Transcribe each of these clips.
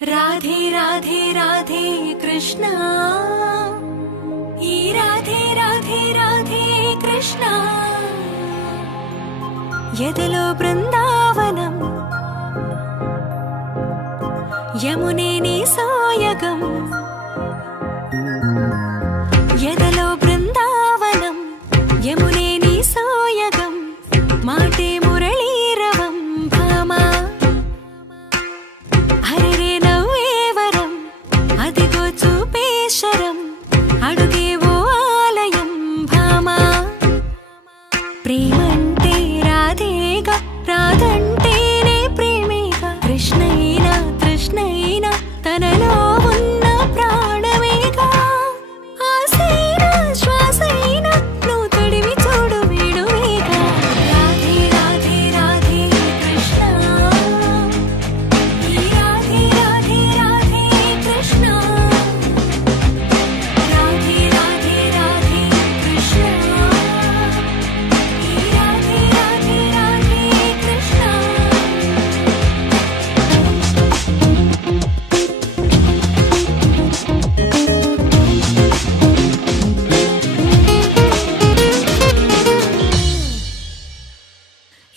రాధే రాధే రాధే కృష్ణ ఈ రాధే రాధే రాధే కృష్ణ ఎదలో బృందావనం యమునే నీ సోయగం ఎదలో బృందావనం యమునే నీ సోయగం మాటే మురళీరవం భామా హరిరే నవ్వేవరం అదిగో చూపేశరం అడుగేవో ఆలయం భామా ప్రేమంటే రాధేగా రాధంటేనే ప్రేమేగా కృష్ణైనా తృష్ణైనా తనలో ఉన్న ప్రాణమేగా ఆసైనా శ్వాసైనా నువ్వు తడివి చూడు వేణువేగా రాధే రాధే రాధే కృష్ణ ఈ రాధే రాధే రాధే కృష్ణ రాధే రాధే రాధే కృష్ణ ఈ రాధే రాధే రాధే కృష్ణ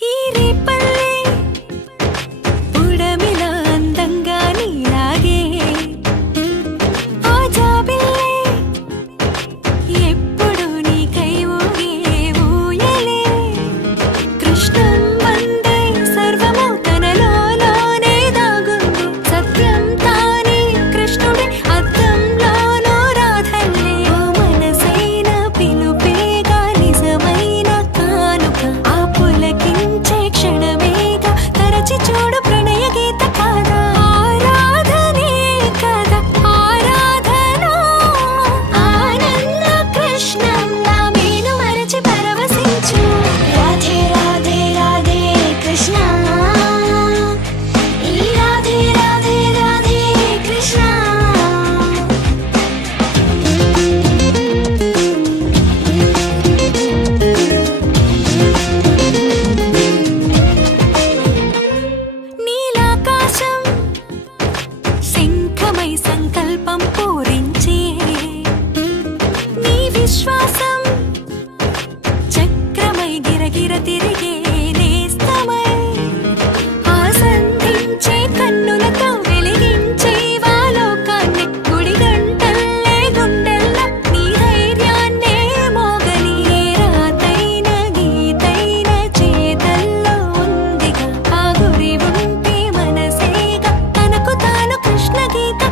ఈ రేపల్లె ఉడమిలా అందంగా నీలాగే ఆ జాబిల్లే ఎప్పుడు నీకై ఊగే ఊయలే కృష్ణం వందే సర్వము తనలోనే దాగుంది సత్యం తానే కృష్ణుడే అద్దంలోనూ రాధల్లే ఓ మనసైన పిలుపేగా నిజమైన కానుక ఆ పులకించే క్షణమేగా తరచి చూడు ప్రణయ గీత కాదా ఆరాధనే కదా ఆరాధన ఆనంద కృష్ణం నా మేను మరచి పరవశించు రాధే రాధే రాధే కృష్ణ ఈ రాధే రాధే రాధే కృష్ణ నీలాకాశం శంఖమై సంకల్పం పూరించే నీ విశ్వాసం చక్రమై గిరగిర తిరిగే నేస్తమై ఆసందించే కన్నులతో వెలిగించే వాలోకాన్ని గుడి గంటల్లే గుండెల్ల నీ ధైర్యాన్నే మోగని ఏ రాతైన గీతైన చేతల్లో ఉందిగా ఆ గురి ఉంటే మనసేగా తనకు తాను కృష్ణ గీత